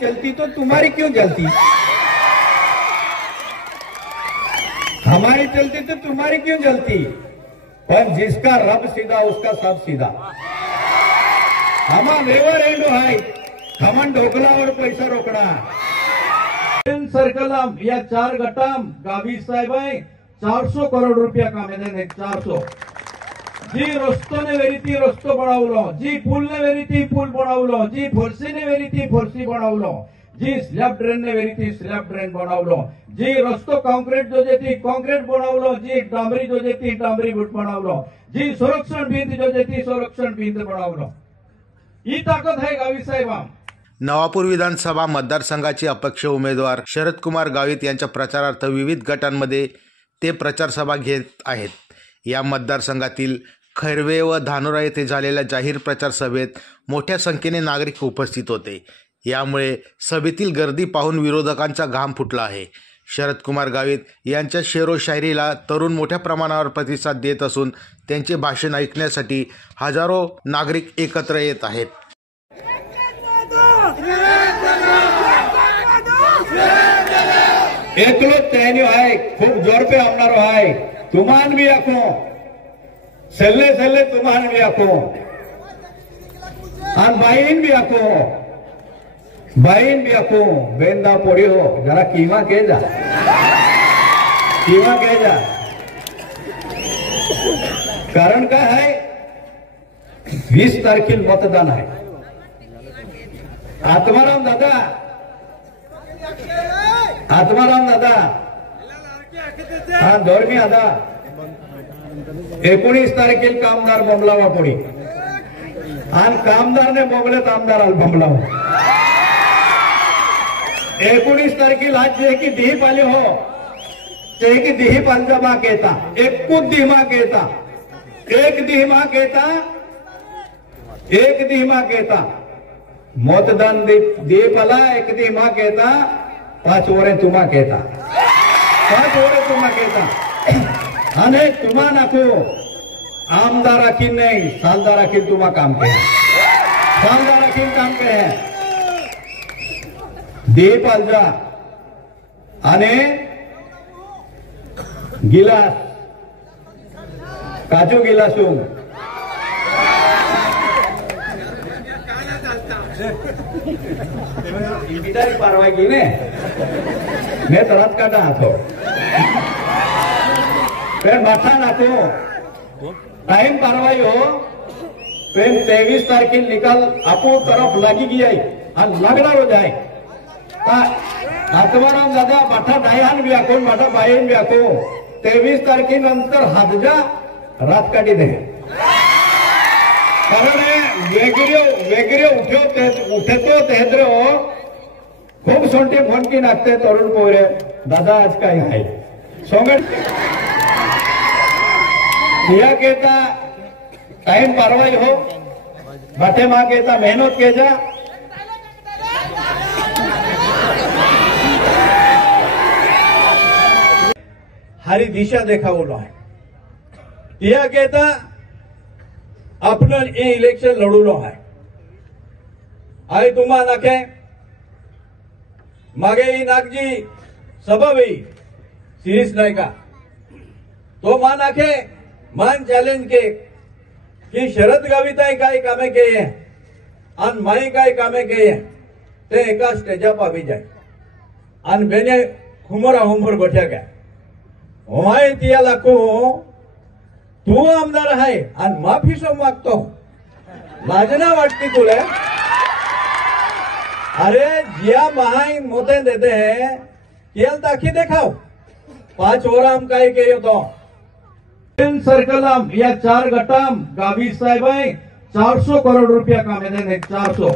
चलती तो तुम्हारी क्यों जलती? हमारी चलती तो तुम्हारी क्यों जलती? पर जिसका रब सीधा उसका सब सीधा. हमा नेवर एंड हाय खमन ढोकलावर पैसा रोकडा. सर्कलम या 4 गटाम गावी साहेब 400 करोड रुपया कामेने 400 जी रस्तोने वेरीती रस्तो बनावलो, जी पुलने वेरीती पुल बनावलो, जी फरसीने वेरीती फरसी बनावलो, जी स्लॅब ड्रेनने वेरीती स्लॅब ड्रेन बनावलो, जी रस्तो कॉन्क्रीट जो जेती कॉन्क्रीट बनावलो, जी डांबरी जो जेती डांबरी बुट बनावलो, जी संरक्षण भिंत जो जेती संरक्षण भिंत बनावलो. ही ताकद आहे गावी साहेब. नवापूर विधानसभा मतदारसंघाचे अपक्ष उमेदवार शरदकुमार गावित यांच्या प्रचारार्थ विविध गटांमध्ये ते प्रचार सभा घेत आहेत. या मतदारसंघातील खैरवे व धानोरा येथे झालेल्या जाहीर प्रचार सभेत मोठ्या संख्येने नागरिक उपस्थित होते. यामुळे सभेतील गर्दी पाहून विरोधकांचा घाम फुटला आहे. शरदकुमार गावित यांच्या शेरो शायरीला तरुण मोठ्या प्रमाणावर प्रतिसाद देत असून त्यांचे भाषण ऐकण्यासाठी हजारो नागरिक एकत्र येत आहेत. एकलो तैन्यो है खूब जोर पे आमनारो है. तुमान भी आखो सल्ले सल्ले तुमान भी आखो और बाइन भी आखो बेंदा पोड़ी हो जरा कीमा कह जा कारण का है 20 तारखेला मतदान है. आत्माराम दादा हा धोरणी आता 19 तारखेला कामदार बोंबलावा पडी आणि कामदारने बोंबलेत आमदाराला बोंबलावा. 19 तारखेला आज जे की दिही पाली हो ते की दिही पालचा मा केता एक दिमा केता एक दिमा केता मतदान दे पाला एक दिमा केता 5 वरे तुम्हा केता आणि तुम्हा नाको आमदार राखीन नाही सालदार राखीन तुम्हा काम के दे पालजा आणि गिलास काजू गिलासू बिचारी पारवाई की ने मैं तरत काटा हाथो फिर माथा नाको टाइम पारवाई हो फिर 23 तारखेला निकाल आपो तरफ लागी गई आणि लागणार हो जाए. आत्माराम दादा माठा डायहान भी आखो माठा बायन भी आखो 23 तारखेनंतर हातजा रात काढी दे. कारण वेगळे उठतो तेहद्र खूप सोंटे फोनकी नागते तरुण पोरे दादा आज काय आहे सोंगट या केता टाइम पारवाई हो बाटे मां केता मेहनत के जा हरी दिशा देखावलो है. या कहता अपना ये इलेक्शन लड़ूलो है. आई तुम्हा नाखे मागे ही नागजी सभा वही सिरीज नाही का तो मा नाखे मान चॅलेंज के की शरद गाविताई काय कामे केये आणि माई काय कामे केये ते एका स्टेजाप आवी जाय आणि बेने हुमर गोठ्या काय होय तिया लाको तू आमदार आहे आणि माफी सो मागतो लाजना वाटती तुला. अरे जिया महाई मोते देते हैं केल ताकि देखाओ 5 वराम काय के तो सर्कलम या 4 गटाम गावी साहेब 400 करोड रुपया कामेने 400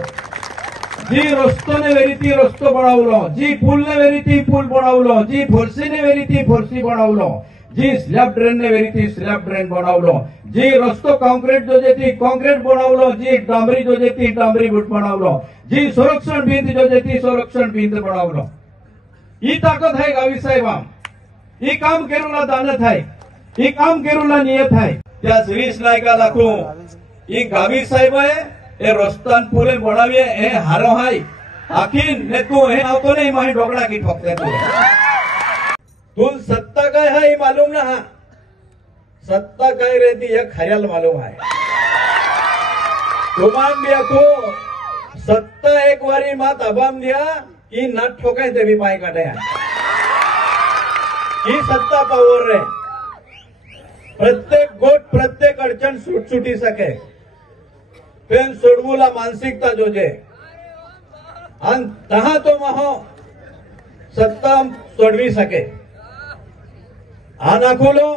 जी रस्तोने वेरीती रस्तो बनावलो, जी पुलने वेरीती पुल बनावलो, जी फरसीने वेरीती फरसी बनावलो, जी स्लॅब ड्रेनने वेरीती स्लॅब ड्रेन बनावलो, जी रस्तो कॉन्क्रीट जो जेती कॉन्क्रीट बनावलो, जी डांबरी जो जेती डांबरी बुट बनावलो, जी संरक्षण भिंत जो जेती संरक्षण भिंत बनावलो. ही ताकद है गावी साहेब. ही काम केरूला दानत है, ही काम केरूला नियत है. त्या श्रीश नायका लाखो ही गावी साहेब आहे हे रस्तान पुले बनावे हे हारो हाय आखिन ने तू हे आवतो नहीं माही ढोकळा की ठोकते तुल सत्ता काय है ये मालूम ना हा सत्ता काय रहती है खऱ्याल मालूम है तुमान भी आखो सत्ता एक वारी मात अबाम दिया की नट ठोकाय ते भी पाय काटे की सत्ता पावर रे प्रत्येक गोट प्रत्येक अडचण सुटसुटी सके पेन सोडवूला मानसिकता जोजे आणि तहा तो महो सत्ता सोडवी सके आ नाखुलो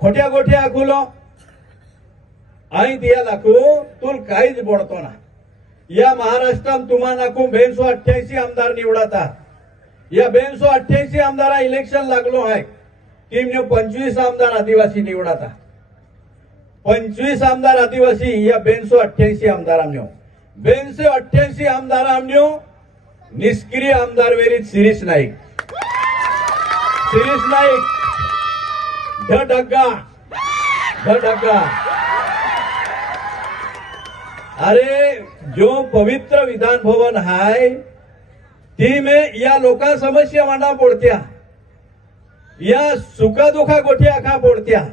खोट्या गोठ्या आखुलो आई दिया लाखू तुल काहीच बोलतो ना या महाराष्ट्रात तुम्हा नाखू 288 आमदार निवडता या 288 आमदारा इलेक्शन लागलो आहे टीमने 25 आमदार आदिवासी निवडता 25 आमदार आदिवासी या 288 आमदारांनो 288 आमदारांनो निष्क्रिय आमदार वेरीत शिरीष नाईक ढडग्गा अरे जो पवित्र विधान भवन है ती में या लोका समस्या मांडा पडत्या या सुखा दुखा गोठी आखा पडत्या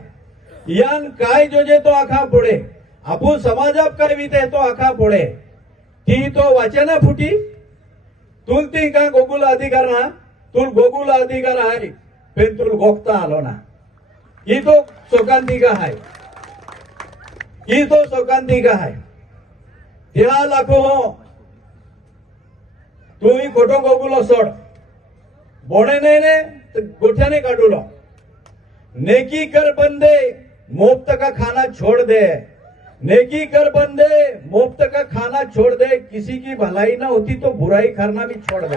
यान काय जोजे तो आखा पडे आपण समाजात काय विते तो आखा पडे ती तो वाचना फुटी तुल ती का गोकुल अधिकार ना तुल गोकुल अधिकार आहे पण तुल गोखता आलो ना ही तो शोकांतिका है त्या लाखो तुम्ही खोटो गोकुलो सोड बोणे नाही ने गोठ्याने काढूलो नेकी कर बंदे मुफ्त का खाना छोड़ दे नेकी कर बंदे मुफ्त का खाना छोड़ दे किसी की भलाई ना होती तो बुराई करना भी छोड़ दे